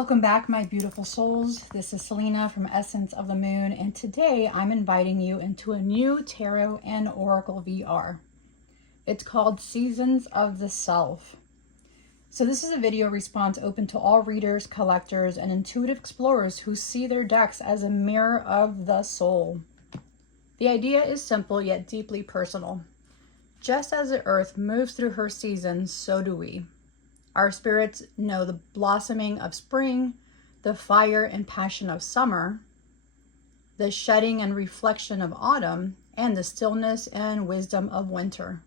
Welcome back, my beautiful souls. This is Selena from Essence of the Moon, and today I'm inviting you into a new tarot and oracle VR. It's called Seasons of the Self. So this is a video response open to all readers, collectors, and intuitive explorers who see their decks as a mirror of the soul. The idea is simple yet deeply personal. Just as the earth moves through her seasons, so do we. Our spirits know the blossoming of spring, the fire and passion of summer, the shedding and reflection of autumn, and the stillness and wisdom of winter.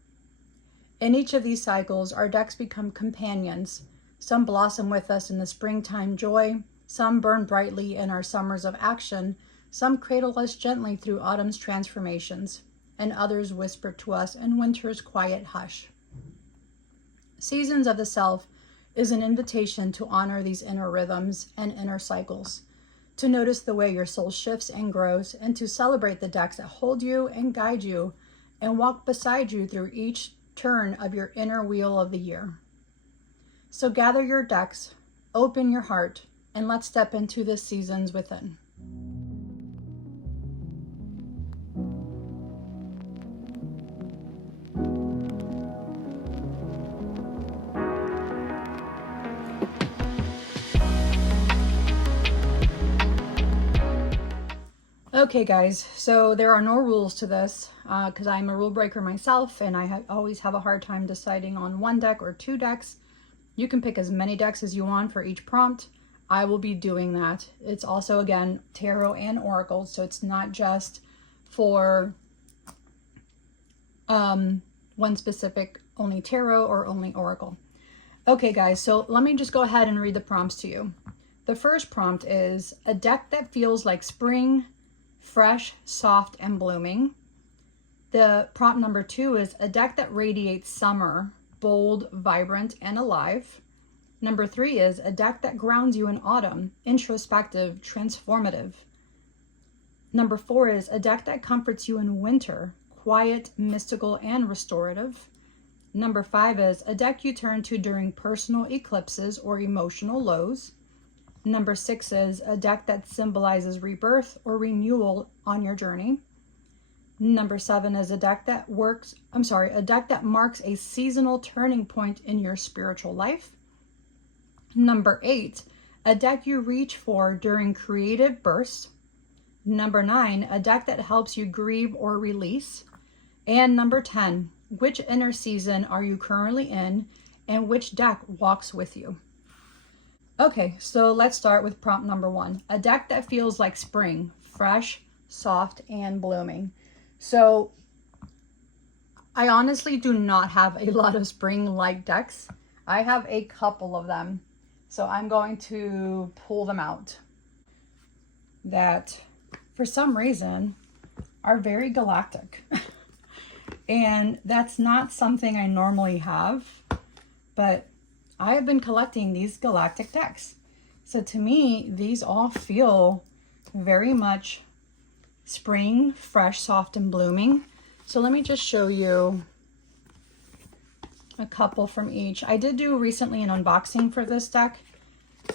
In each of these cycles, our decks become companions. Some blossom with us in the springtime joy, some burn brightly in our summers of action, some cradle us gently through autumn's transformations, and others whisper to us in winter's quiet hush. Seasons of the Self is an invitation to honor these inner rhythms and inner cycles, to notice the way your soul shifts and grows, and to celebrate the decks that hold you and guide you and walk beside you through each turn of your inner wheel of the year. So gather your decks, open your heart, and let's step into the seasons within. Okay guys, so there are no rules to this because I'm a rule breaker myself, and I always have a hard time deciding on one deck or two decks. You can pick as many decks as you want for each prompt. I will be doing that. It's also, again, tarot and oracle, so it's not just for one specific, only tarot or only oracle. Okay guys, so let me just go ahead and read the prompts to you. The first prompt is a deck that feels like spring, fresh, soft, and blooming. The prompt number 2 is a deck that radiates summer, bold, vibrant, and alive. Number 3 is a deck that grounds you in autumn, introspective, transformative. Number 4 is a deck that comforts you in winter, quiet, mystical, and restorative. Number 5 is a deck you turn to during personal eclipses or emotional lows. Number 6 is a deck that symbolizes rebirth or renewal on your journey. Number 7 is a deck that marks a seasonal turning point in your spiritual life. Number 8, a deck you reach for during creative bursts. Number 9, a deck that helps you grieve or release. And number 10, which inner season are you currently in, and which deck walks with you? Okay, so let's start with prompt number 1. A deck that feels like spring, fresh, soft, and blooming. So I honestly do not have a lot of spring-like decks. I have a couple of them. So I'm going to pull them out that for some reason are very galactic. And that's not something I normally have, but I have been collecting these galactic decks. So to me, these all feel very much spring, fresh, soft, and blooming. So let me just show you a couple from each. I did do recently an unboxing for this deck.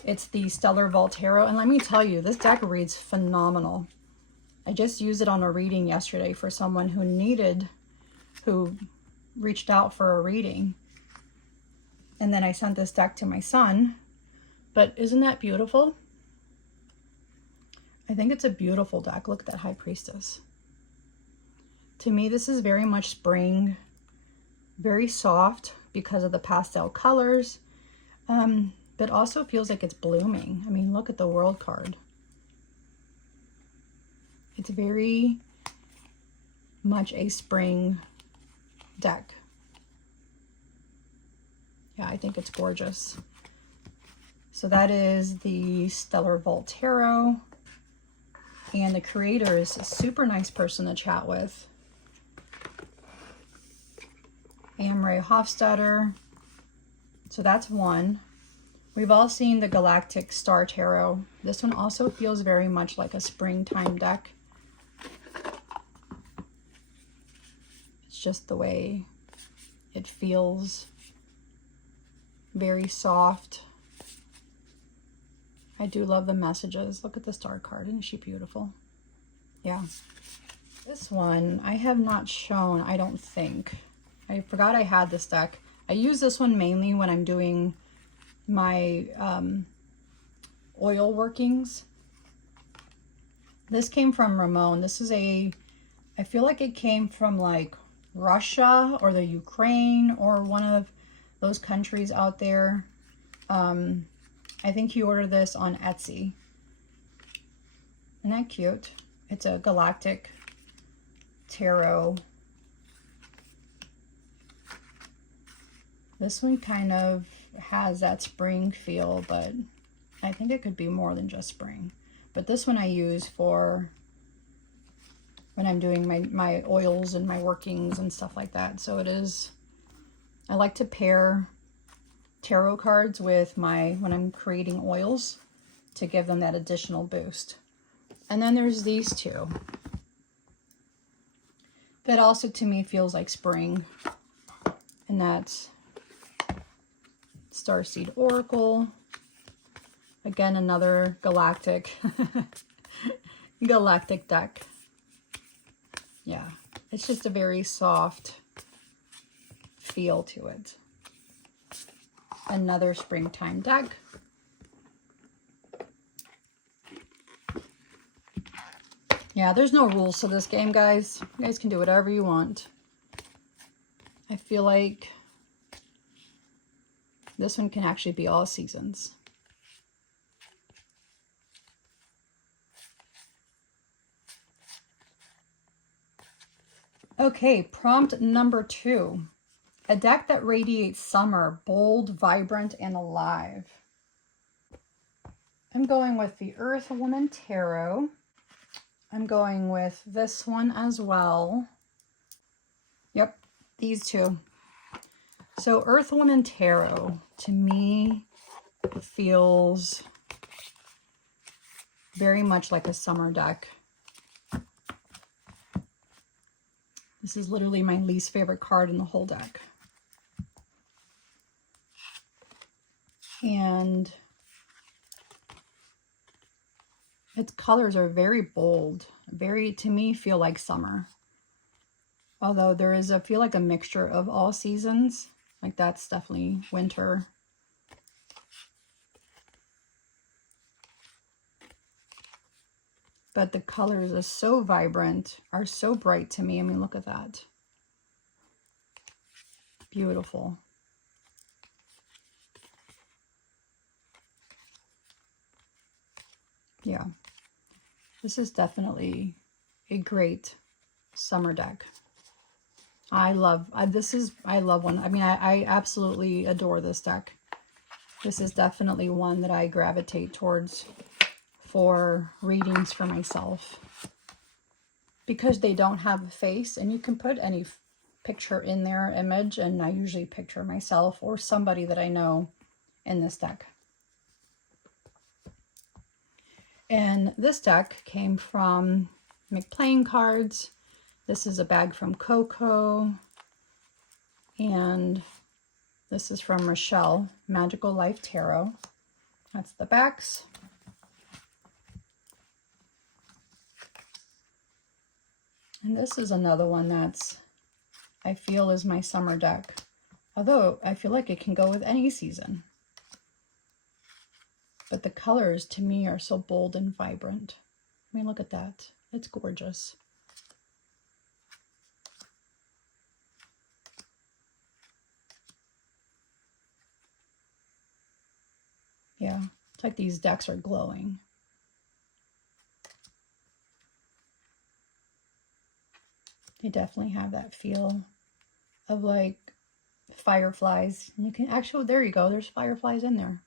It's the Stellar Volterra, and let me tell you, this deck reads phenomenal. I just used it on a reading yesterday for someone who reached out for a reading. And then I sent this deck to my son. But isn't that beautiful? I think it's a beautiful deck. Look at that High Priestess. To me, this is very much spring. Very soft because of the pastel colors. But also feels like it's blooming. I mean, look at the World card. It's very much a spring deck. Yeah, I think it's gorgeous. So that is the Stellar Volterra. And the creator is a super nice person to chat with. Amray Hofstadter. So that's one. We've all seen the Galactic Star Tarot. This one also feels very much like a springtime deck. It's just the way it feels. Very soft. I do love the messages. Look at the star card. Isn't she beautiful? Yeah. This one I have not shown, I don't think. I forgot I had this deck. I use this one mainly when I'm doing my oil workings. This came from Ramon. This is I feel like it came from like Russia or the Ukraine or one of those countries out there. I think he ordered this on Etsy. Isn't that cute? It's a galactic tarot. This one kind of has that spring feel, but I think it could be more than just spring. But this one I use for when I'm doing my oils and my workings and stuff like that. So it is, I like to pair tarot cards with when I'm creating oils to give them that additional boost. And then there's these two that also to me feels like spring, and that's Starseed Oracle. Again, another galactic galactic deck. Yeah, it's just a very soft feel to it. Another springtime deck. Yeah, there's no rules to this game, guys. You guys can do whatever you want. I feel like this one can actually be all seasons. Okay, prompt number 2. A deck that radiates summer, bold, vibrant, and alive. I'm going with the Earth Woman Tarot. I'm going with this one as well. Yep, these two. So Earth Woman Tarot, to me, feels very much like a summer deck. This is literally my least favorite card in the whole deck. And its colors are very bold, very, to me, feel like summer. Although there is feel like a mixture of all seasons. Like that's definitely winter. But the colors are so vibrant, are so bright to me. I mean, look at that. Beautiful. Yeah, this is definitely a great summer deck. I love one. I mean, I absolutely adore this deck. This is definitely one that I gravitate towards for readings for myself, because they don't have a face and you can put any picture in their image, and I usually picture myself or somebody that I know in this deck. And this deck came from McPlaying Cards. This is a bag from Coco. And this is from Rochelle, Magical Life Tarot. That's the backs. And this is another one that's, I feel, is my summer deck. Although I feel like it can go with any season. But the colors, to me, are so bold and vibrant. I mean, look at that. It's gorgeous. Yeah, it's like these decks are glowing. They definitely have that feel of like fireflies. And you can actually, there you go, there's fireflies in there.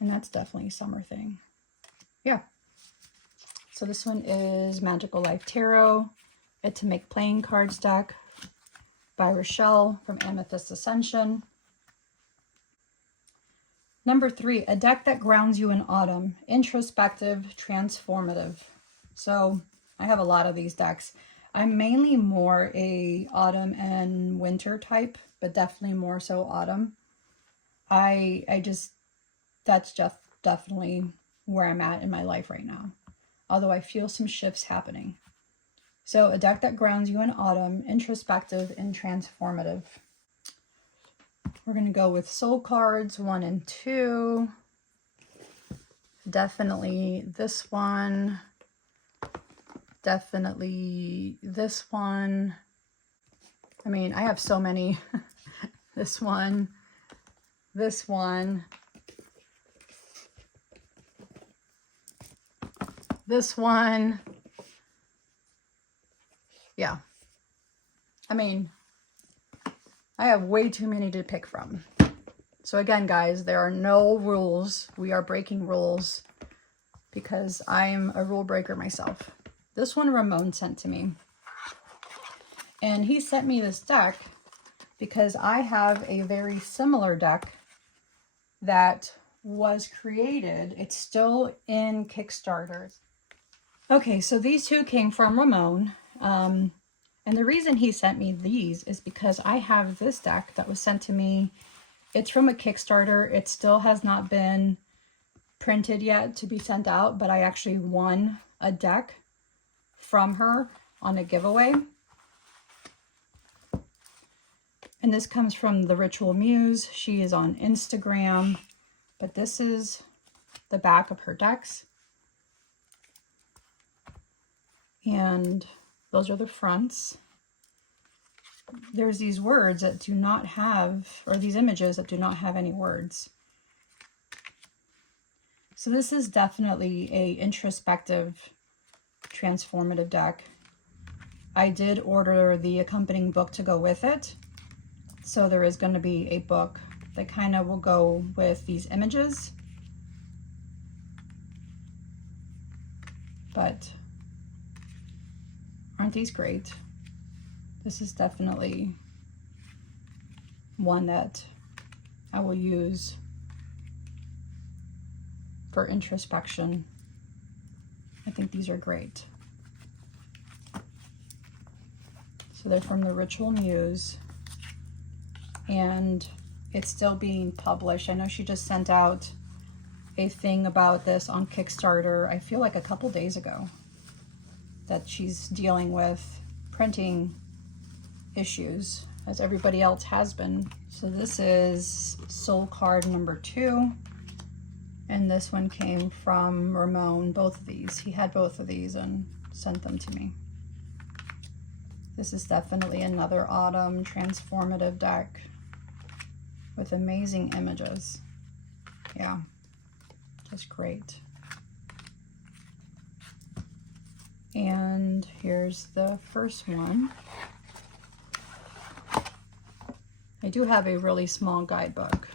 And that's definitely a summer thing. Yeah. So this one is Magical Life Tarot. It's a McPlaying Cards deck by Rochelle from Amethyst Ascension. Number 3, a deck that grounds you in autumn. Introspective, transformative. So I have a lot of these decks. I'm mainly more a autumn and winter type, but definitely more so autumn. that's just definitely where I'm at in my life right now. Although I feel some shifts happening. So a deck that grounds you in autumn, introspective and transformative. We're going to go with soul cards 1 and 2. Definitely this one. Definitely this one. I mean, I have so many. This one. This one. This one. Yeah. I mean, I have way too many to pick from. So again, guys, there are no rules. We are breaking rules because I'm a rule breaker myself. This one Ramon sent to me. And he sent me this deck because I have a very similar deck that was created. It's still in Kickstarter. Okay, so these two came from Ramon. And the reason he sent me these is because I have this deck that was sent to me. It's from a Kickstarter. It still has not been printed yet to be sent out, but I actually won a deck from her on a giveaway. And this comes from the Ritual Muse. She is on Instagram, but this is the back of her decks. And those are the fronts. There's these words that do not have, or these images that do not have any words. So this is definitely a introspective, transformative deck. I did order the accompanying book to go with it. So there is going to be a book that kind of will go with these images. But aren't these great? This is definitely one that I will use for introspection. I think these are great. So they're from the Ritual Muse, and it's still being published. I know she just sent out a thing about this on Kickstarter, I feel like a couple days ago, that she's dealing with printing issues, as everybody else has been. So this is soul card number 2, and this one came from Ramon. Both of these, he had both of these and sent them to me. This is definitely another autumn transformative deck with amazing images. Yeah, just great. And here's the first one. I do have a really small guidebook.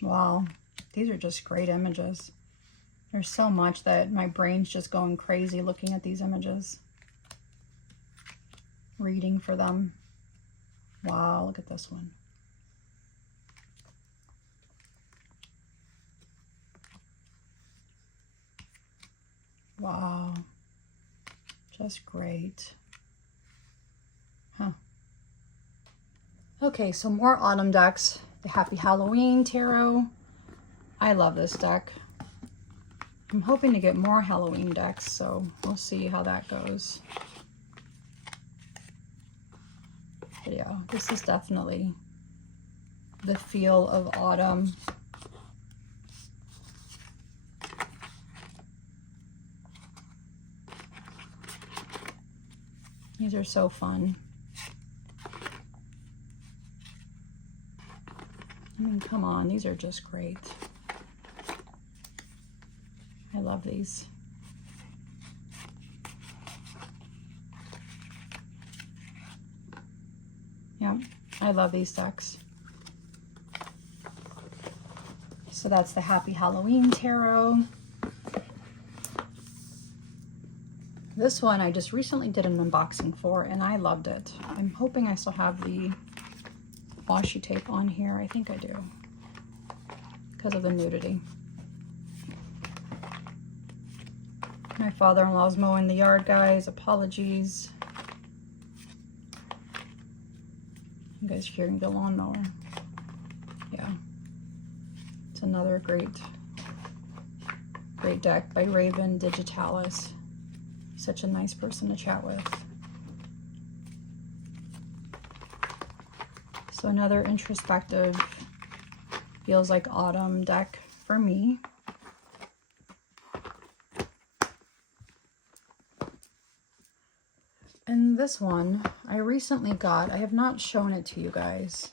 Wow, these are just great images. There's so much that my brain's just going crazy looking at these images, reading for them. Wow, look at this one. Wow, just great. Huh. Okay, so more autumn decks. The Happy Halloween Tarot. I love this deck. I'm hoping to get more Halloween decks, so we'll see how that goes. But yeah, this is definitely the feel of autumn. These are so fun. I mean, come on, these are just great. I love these. Yeah, I love these decks. So that's the Happy Halloween Tarot. This one I just recently did an unboxing for, and I loved it. I'm hoping I still have the washi tape on here. I think I do, because of the nudity. My father-in-law's mowing the yard, guys. Apologies. You guys hearing the lawnmower? Yeah. It's another great deck by Raven Digitalis. Such a nice person to chat with. So another introspective, feels like autumn deck for me. And this one I recently got. I have not shown it to you guys.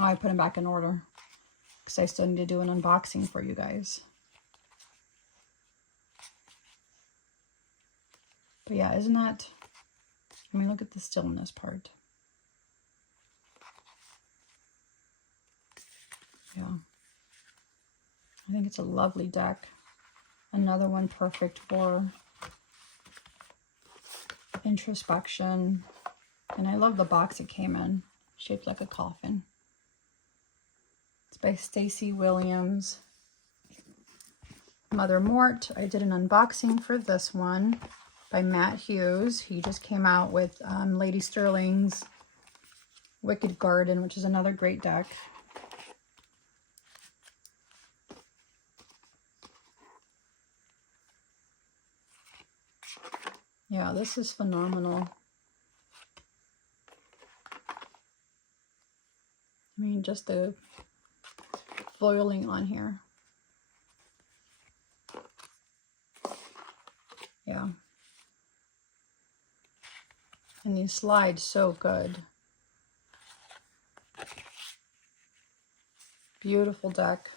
Oh, I put them back in order because I still need to do an unboxing for you guys. But yeah, isn't that, I mean, look at the stillness part. Yeah. I think it's a lovely deck. Another one perfect for introspection. And I love the box it came in, shaped like a coffin. It's by Stacy Williams. Mother Mort. I did an unboxing for this one by Matt Hughes. He just came out with Lady Sterling's Wicked Garden, which is another great deck. Yeah, this is phenomenal. I mean, just the foiling on here. Yeah. And these slides so good. Beautiful deck.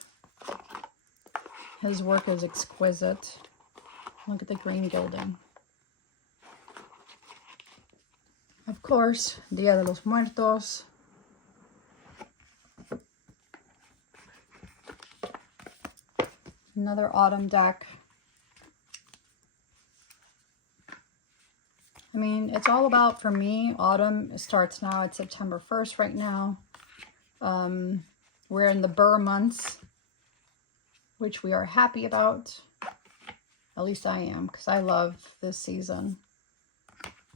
His work is exquisite. Look at the green gilding. Of course, Dia de los Muertos. Another autumn deck. I mean, it's all about, for me, autumn starts now. It's September 1st right now. We're in the Burr months, which we are happy about. At least I am, because I love this season.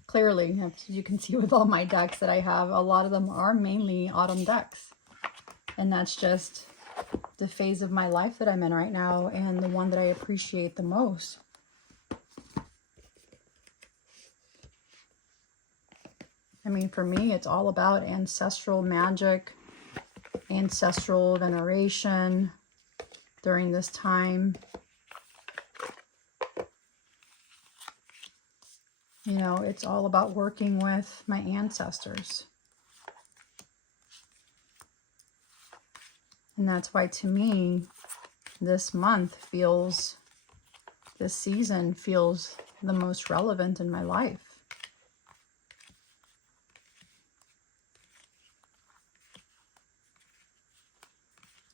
Clearly, as you can see with all my decks that I have, a lot of them are mainly autumn decks. And that's just the phase of my life that I'm in right now, and the one that I appreciate the most. I mean, for me, it's all about ancestral magic, ancestral veneration during this time. You know, it's all about working with my ancestors. And that's why, to me, this month feels, this season feels the most relevant in my life.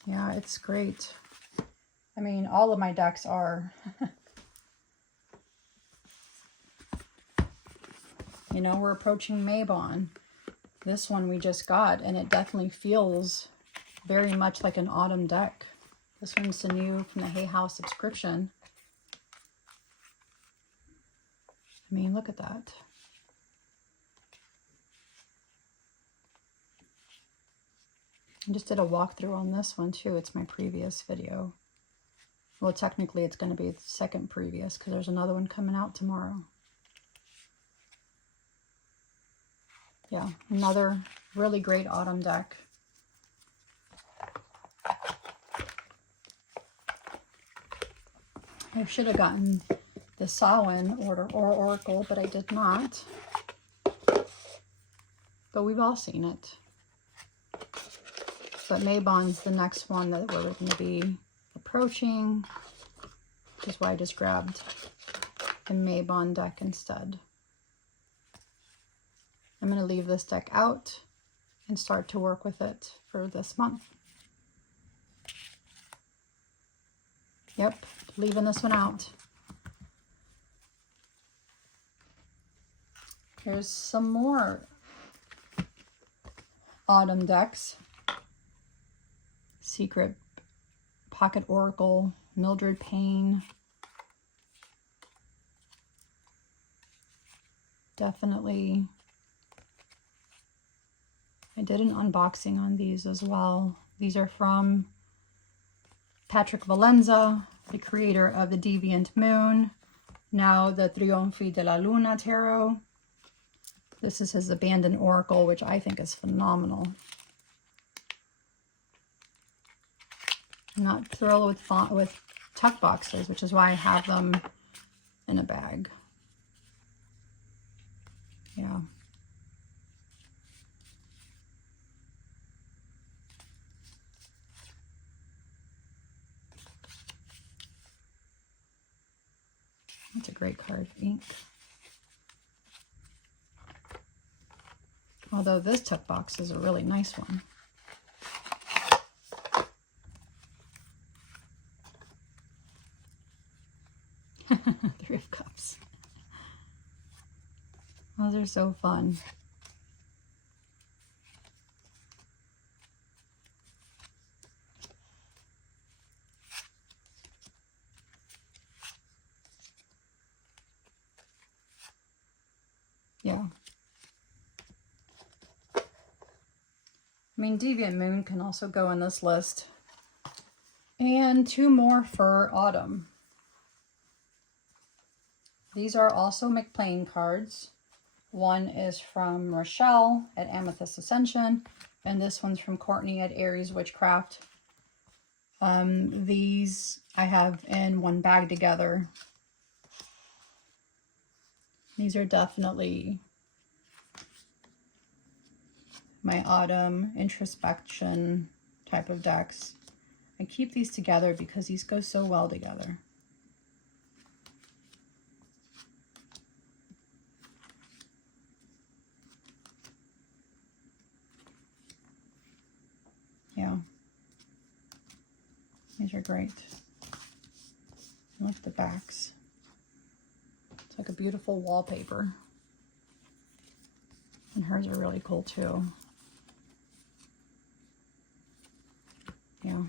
Yeah, it's great. I mean, all of my decks are. You know, we're approaching Mabon. This one we just got, and it definitely feels very much like an autumn deck. This one's the new from the Hay House subscription. I mean, look at that. I just did a walkthrough on this one too. It's my previous video. Well, technically it's going to be the second previous, because there's another one coming out tomorrow. Yeah, another really great autumn deck. I should have gotten the Samhain Oracle, but I did not. But we've all seen it. But Mabon's the next one that we're going to be approaching, which is why I just grabbed the Mabon deck instead. I'm going to leave this deck out and start to work with it for this month. Yep, leaving this one out. Here's some more autumn decks. Secret Pocket Oracle, Mildred Payne. Definitely. I did an unboxing on these as well. These are from Patrick Valenza, the creator of the Deviant Moon, now the Trionfi de la Luna Tarot. This is his Abandoned Oracle, which I think is phenomenal. I'm not thrilled with tuck boxes, which is why I have them in a bag. Yeah. That's a great card, ink. Although this tuck box is a really nice one. Three of Cups. Those are so fun. Yeah. I mean, Deviant Moon can also go in this list. And two more for autumn. These are also McPlain cards. One is from Rochelle at Amethyst Ascension, and this one's from Courtney at Aries Witchcraft. These I have in one bag together. These are definitely my autumn introspection type of decks. I keep these together because these go so well together. Yeah. These are great. I like the backs. It's like a beautiful wallpaper. And hers are really cool too. Yeah,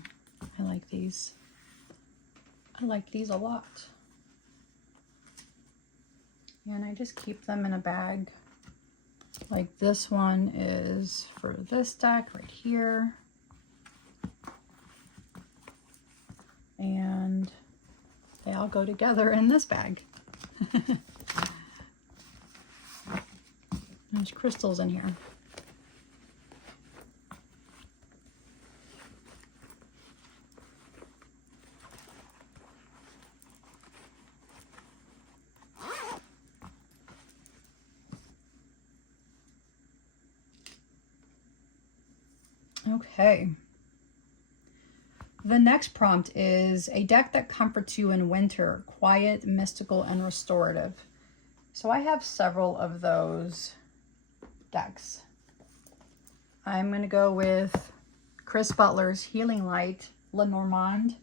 I like these. I like these a lot. And I just keep them in a bag. Like this one is for this deck right here. And they all go together in this bag. There's crystals in here. Okay. The next prompt is a deck that comforts you in winter, quiet, mystical, and restorative. So I have several of those decks. I'm going to go with Chris Butler's Healing Light, Lenormand,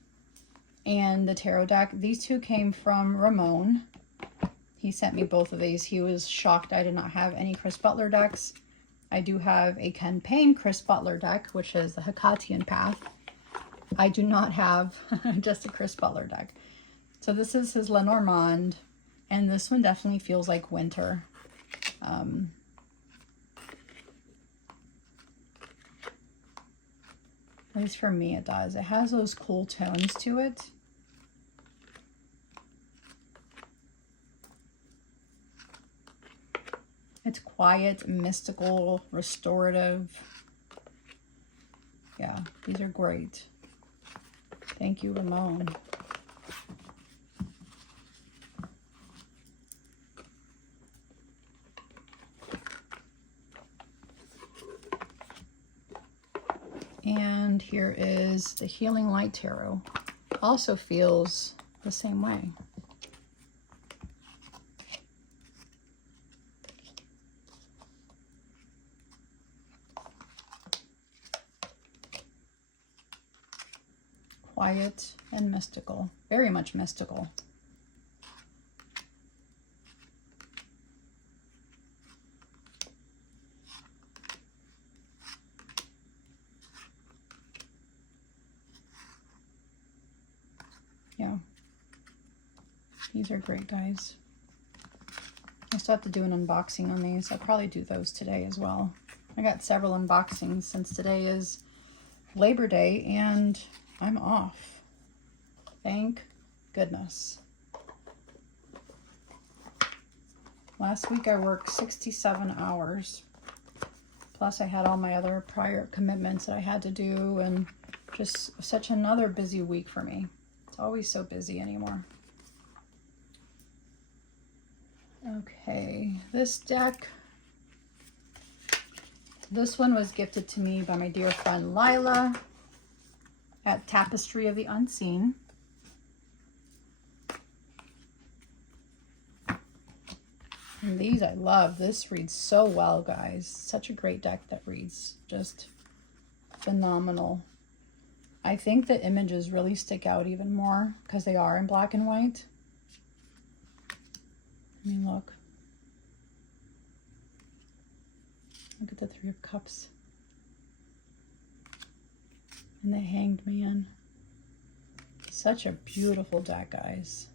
and the tarot deck. These two came from Ramon. He sent me both of these. He was shocked I did not have any Chris Butler decks. I do have a Ken Payne Chris Butler deck, which is the Hecatian Path. I do not have just a Chris Butler deck. So this is his Lenormand, and this one definitely feels like winter. At least for me it does. It has those cool tones to it. It's quiet, mystical, restorative. Yeah, these are great. Thank you, Ramon. And here is the Healing Light Tarot. Also feels the same way. Quiet and mystical, very much mystical. These are great, guys. I still have to do an unboxing on these. I'll probably do those today as well. I got several unboxings since today is Labor Day and I'm off. Thank goodness. Last week I worked 67 hours. Plus I had all my other prior commitments that I had to do, and just such another busy week for me. It's always so busy anymore. Okay, this deck, this one was gifted to me by my dear friend Lila at Tapestry of the Unseen. And these I love. This reads so well, guys. Such a great deck that reads just phenomenal. I think the images really stick out even more because they are in black and white. I mean, look. Look at the Three of Cups. And the Hanged Man. Such a beautiful deck, guys.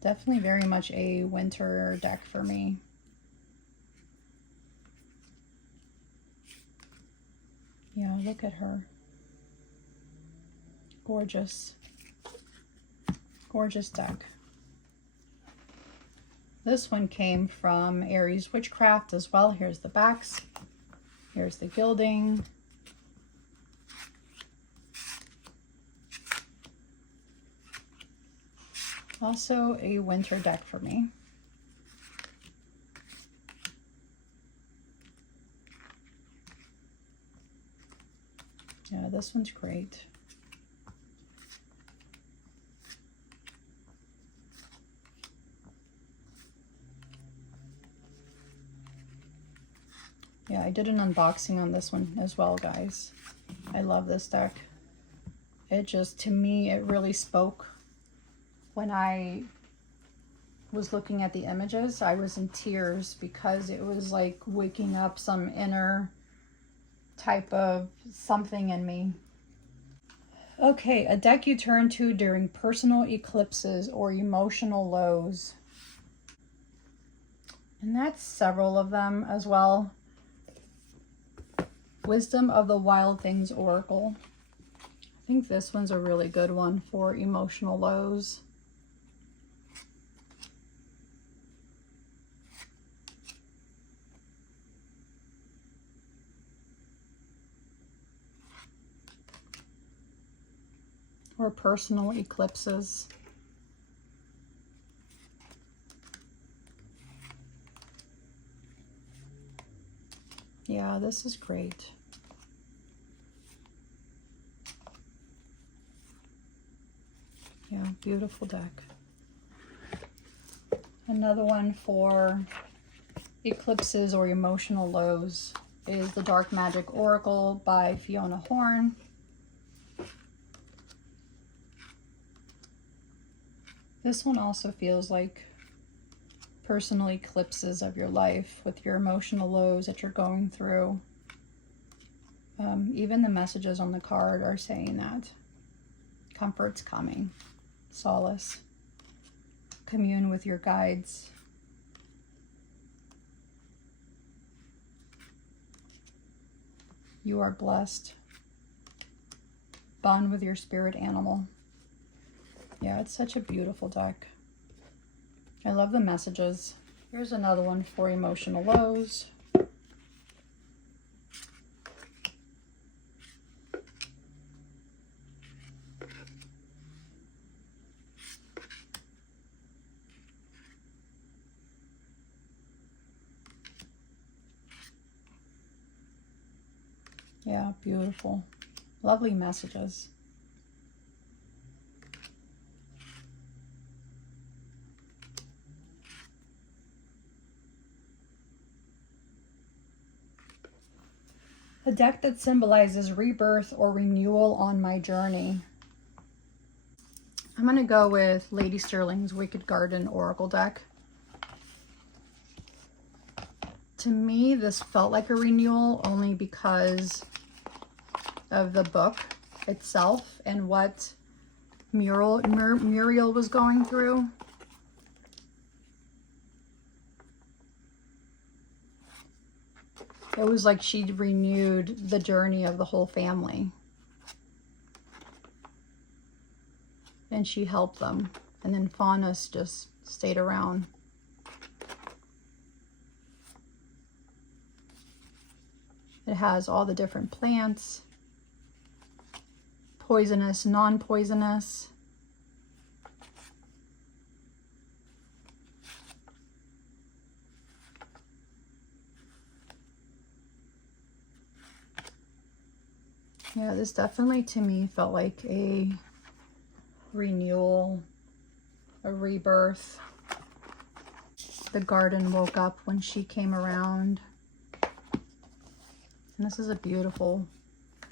Definitely very much a winter deck for me. Yeah, look at her. Gorgeous. Gorgeous deck. This one came from Aries Witchcraft as well. Here's the backs. Here's the gilding. Also a winter deck for me. Yeah, this one's great. Yeah, I did an unboxing on this one as well, guys. I love this deck. It just, to me, it really spoke. When I was looking at the images, I was in tears because it was like waking up some inner type of something in me. Okay, a deck you turn to during personal eclipses or emotional lows. And that's several of them as well. Wisdom of the Wild Things Oracle. I think this one's a really good one for emotional lows. Or personal eclipses. Yeah, this is great. Yeah, beautiful deck. Another one for eclipses or emotional lows is the Dark Magic Oracle by Fiona Horn. This one also feels like personal eclipses of your life with your emotional lows that you're going through. Even the messages on the card are saying that. Comfort's coming. Solace. Commune with your guides. You are blessed. Bond with your spirit animal. Yeah, it's such a beautiful deck. I love the messages. Here's another one for emotional lows. Yeah, beautiful. Lovely messages. A deck that symbolizes rebirth or renewal on my journey. I'm going to go with Lady Sterling's Wicked Garden Oracle deck. To me, this felt like a renewal only because of the book itself and what Muriel was going through. It was like she renewed the journey of the whole family. And she helped them. And then Faunus just stayed around. It has all the different plants. Poisonous, non-poisonous. Yeah, this definitely to me felt like a renewal, a rebirth. The garden woke up when she came around. And this is a beautiful,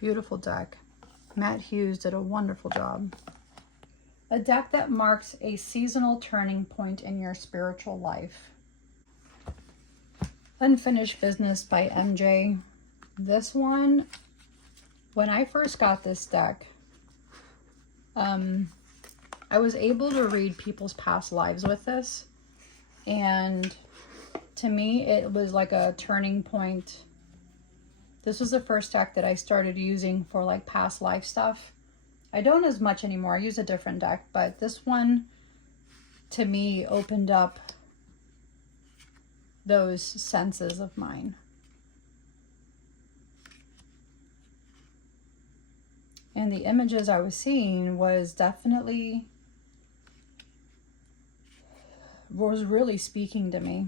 beautiful deck. Matt Hughes did a wonderful job. A deck that marks a seasonal turning point in your spiritual life. Unfinished Business by MJ. This one, when I first got this deck, I was able to read people's past lives with this. And to me, it was like a turning point. This was the first deck that I started using for like past life stuff. I don't as much anymore. I use a different deck, but this one to me opened up those senses of mine. And the images I was seeing was definitely, was really speaking to me.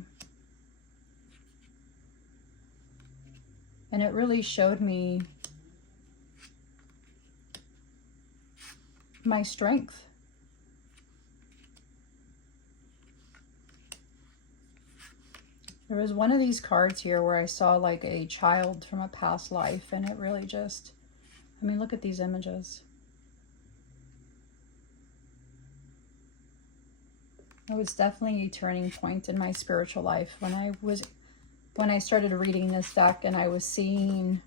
And it really showed me my strength. There was one of these cards here where I saw like a child from a past life, and it really just, I mean, look at these images. It was definitely a turning point in my spiritual life when I started reading this deck, and I was seeing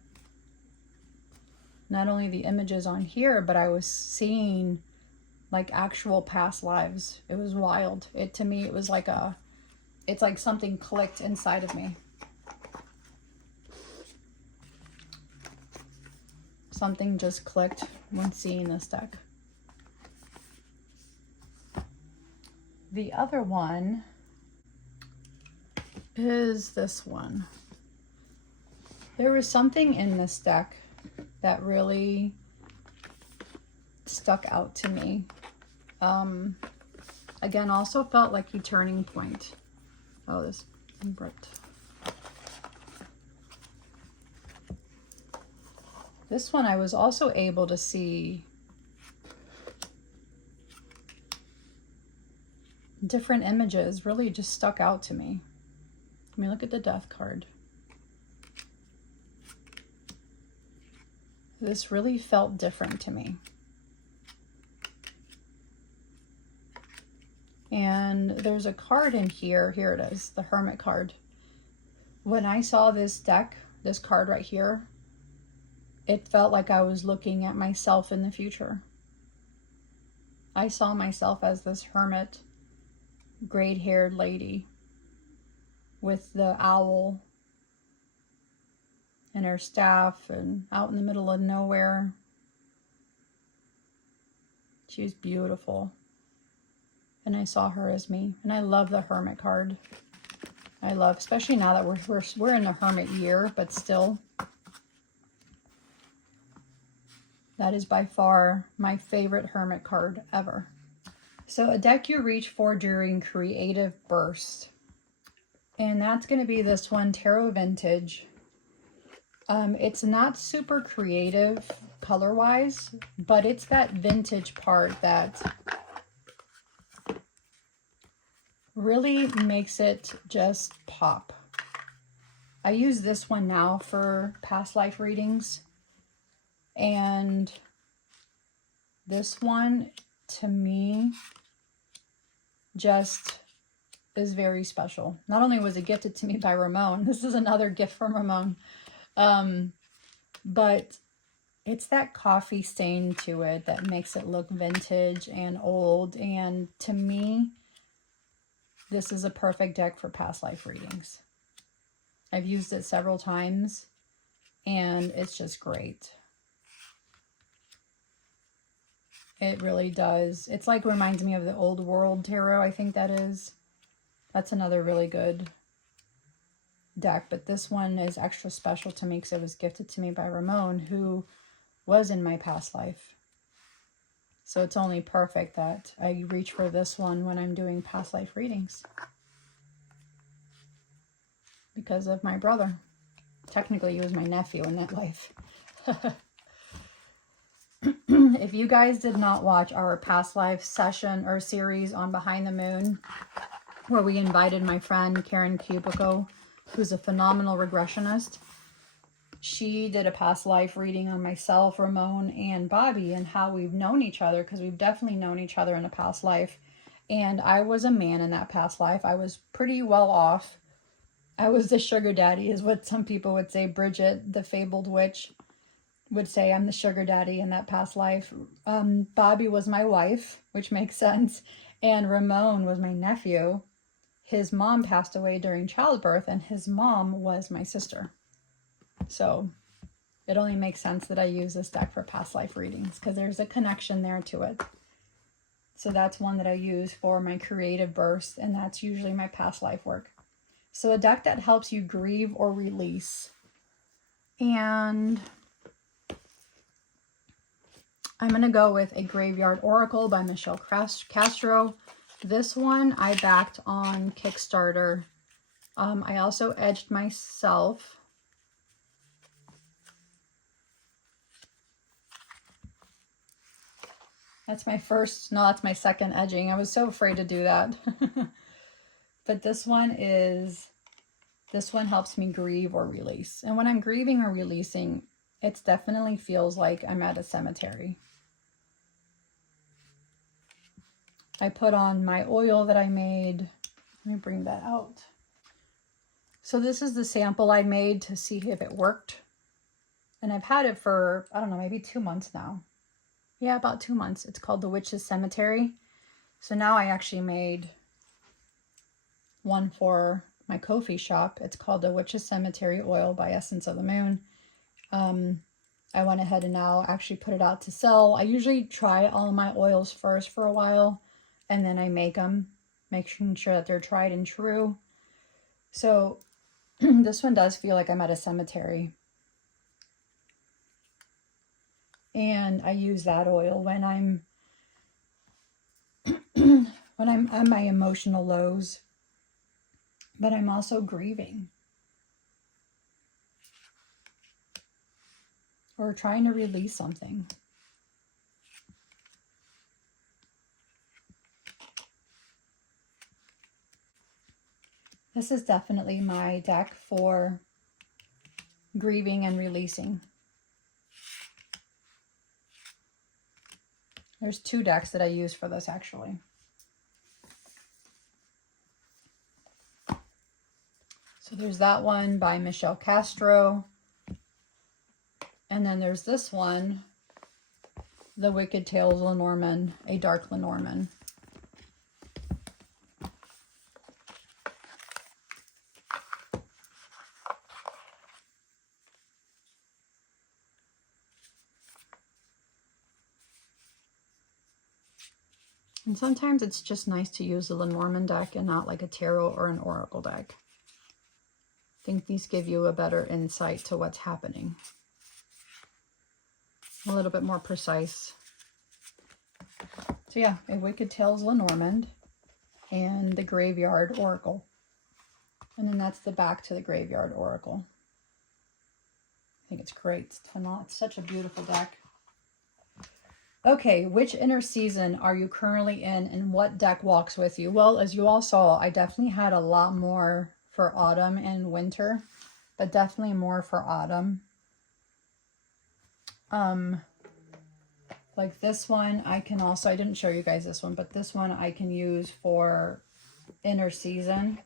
not only the images on here, but I was seeing like actual past lives. It was wild. To me, it was like it's like something clicked inside of me. Something just clicked when seeing this deck. The other one is this one. There was something in this deck that really stuck out to me. Again, also felt like a turning point. Oh, this ripped. This one I was also able to see different images, really just stuck out to me. I mean, look at the Death card. This really felt different to me. And there's a card in here. Here it is, the Hermit card. When I saw this deck, this card right here, it felt like I was looking at myself in the future. I saw myself as this hermit, gray-haired lady with the owl and her staff and out in the middle of nowhere. She was beautiful. And I saw her as me. And I love the Hermit card. I love, especially now that we're in the Hermit year, but still. That is by far my favorite Hermit card ever. So a deck you reach for during creative bursts. And that's going to be this one, Tarot Vintage. It's not super creative color-wise, but it's that vintage part that really makes it just pop. I use this one now for past life readings. And this one, to me, just is very special. Not only was it gifted to me by Ramon, this is another gift from Ramon, but it's that coffee stain to it that makes it look vintage and old. And to me, this is a perfect deck for past life readings. I've used it several times and it's just great. It really does. It's like reminds me of the Old World Tarot, I think that is. That's another really good deck, but this one is extra special to me because it was gifted to me by Ramon, who was in my past life. So it's only perfect that I reach for this one when I'm doing past life readings. Because of my brother. Technically, he was my nephew in that life. If you guys did not watch our past life session or series on Behind the Moon, where we invited my friend Karen Cubico, who's a phenomenal regressionist, she did a past life reading on myself, Ramon, and Bobby, and how we've known each other, because we've definitely known each other in a past life. And I was a man in that past life. I was pretty well off. I was the sugar daddy, is what some people would say. Bridget, the fabled witch, would say I'm the sugar daddy in that past life. Bobby was my wife, which makes sense. And Ramon was my nephew. His mom passed away during childbirth, and his mom was my sister. So it only makes sense that I use this deck for past life readings, because there's a connection there to it. So that's one that I use for my creative burst, and that's usually my past life work. So a deck that helps you grieve or release. And I'm going to go with a Graveyard Oracle by Michelle Castro. This one I backed on Kickstarter. I also edged myself. That's my first, no, that's my second edging. I was so afraid to do that. But this one helps me grieve or release. And when I'm grieving or releasing, it definitely feels like I'm at a cemetery. I put on my oil that I made. Let me bring that out. So this is the sample I made to see if it worked. And I've had it for, I don't know, maybe 2 months now. Yeah, about 2 months. It's called the Witch's Cemetery. So now I actually made one for my Ko-fi shop. It's called the Witch's Cemetery Oil by Essence of the Moon. I went ahead and now actually put it out to sell. I usually try all of my oils first for a while, and then I make them, making sure that they're tried and true. So this one does feel like I'm at a cemetery. And I use that oil when I'm on my emotional lows, but I'm also grieving or trying to release something. This is definitely my deck for grieving and releasing. There's 2 decks that I use for this, actually. So there's that one by Michelle Castro. And then there's this one, The Wicked Tales Lenormand, a Dark Lenormand. And sometimes it's just nice to use a Lenormand deck and not like a tarot or an oracle deck. I think these give you a better insight to what's happening. A little bit more precise. So yeah, a Wicked Tales Lenormand and the Graveyard Oracle. And then that's the back to the Graveyard Oracle. I think it's great. It's such a beautiful deck. Okay, which inner season are you currently in and what deck walks with you? Well, as you all saw, I definitely had a lot more for autumn and winter, but definitely more for autumn. Like this one, I can also, I didn't show you guys this one, but this one I can use for inner season.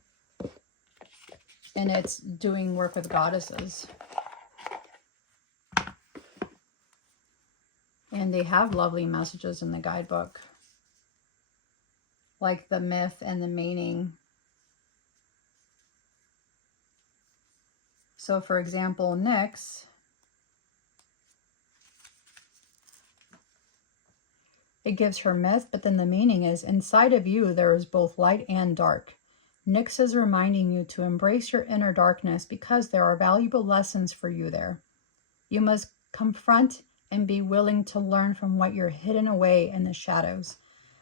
And it's doing work with goddesses. And they have lovely messages in the guidebook, like the myth and the meaning. So for example, Nyx, it gives her myth, but then the meaning is, inside of you there is both light and dark. Nyx is reminding you to embrace your inner darkness because there are valuable lessons for you there. You must confront and be willing to learn from what you're hidden away in the shadows.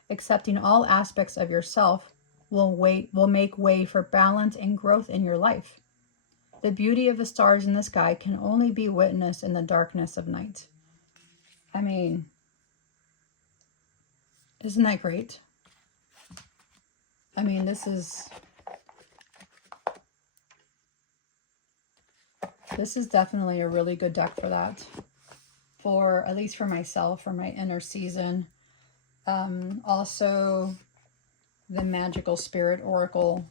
Accepting all aspects of yourself will make way for balance and growth in your life. The beauty of the stars in the sky can only be witnessed in the darkness of night. I mean, isn't that great? I mean, this is definitely a really good deck for that. For, at least for myself, for my inner season. Also, the Magical Spirit Oracle,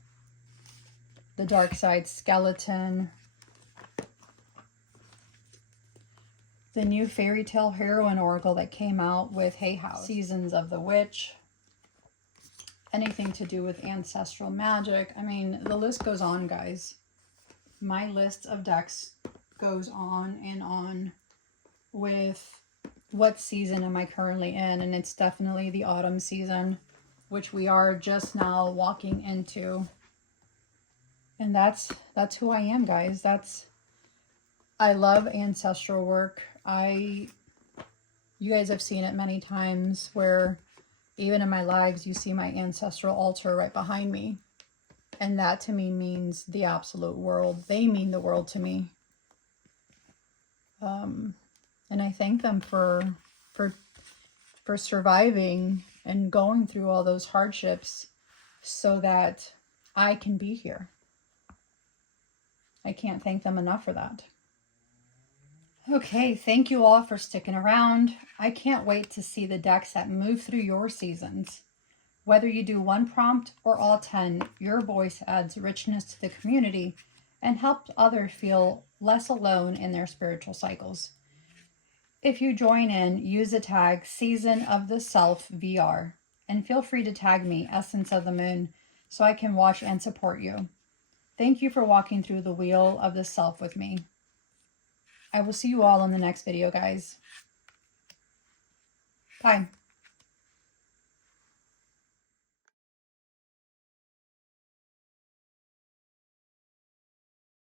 the Dark Side Skeleton, the new Fairy Tale Heroine Oracle that came out with Hay House, Seasons of the Witch, anything to do with ancestral magic. I mean, the list goes on, guys. My list of decks goes on and on with what season am I currently in, and it's definitely the autumn season, which we are just now walking into. And that's who I am, guys. I love ancestral work. You guys have seen it many times where even in my lives you see my ancestral altar right behind me. And that to me means the absolute world. They mean the world to me. And I thank them for surviving and going through all those hardships so that I can be here. I can't thank them enough for that. Okay, thank you all for sticking around. I can't wait to see the decks that move through your seasons. Whether you do one prompt or all 10, your voice adds richness to the community and helps others feel less alone in their spiritual cycles. If you join in, use the tag SeasonsOfTheSelfVR and feel free to tag me, Essence of the Moon, so I can watch and support you. Thank you for walking through the wheel of the self with me. I will see you all in the next video, guys. Bye.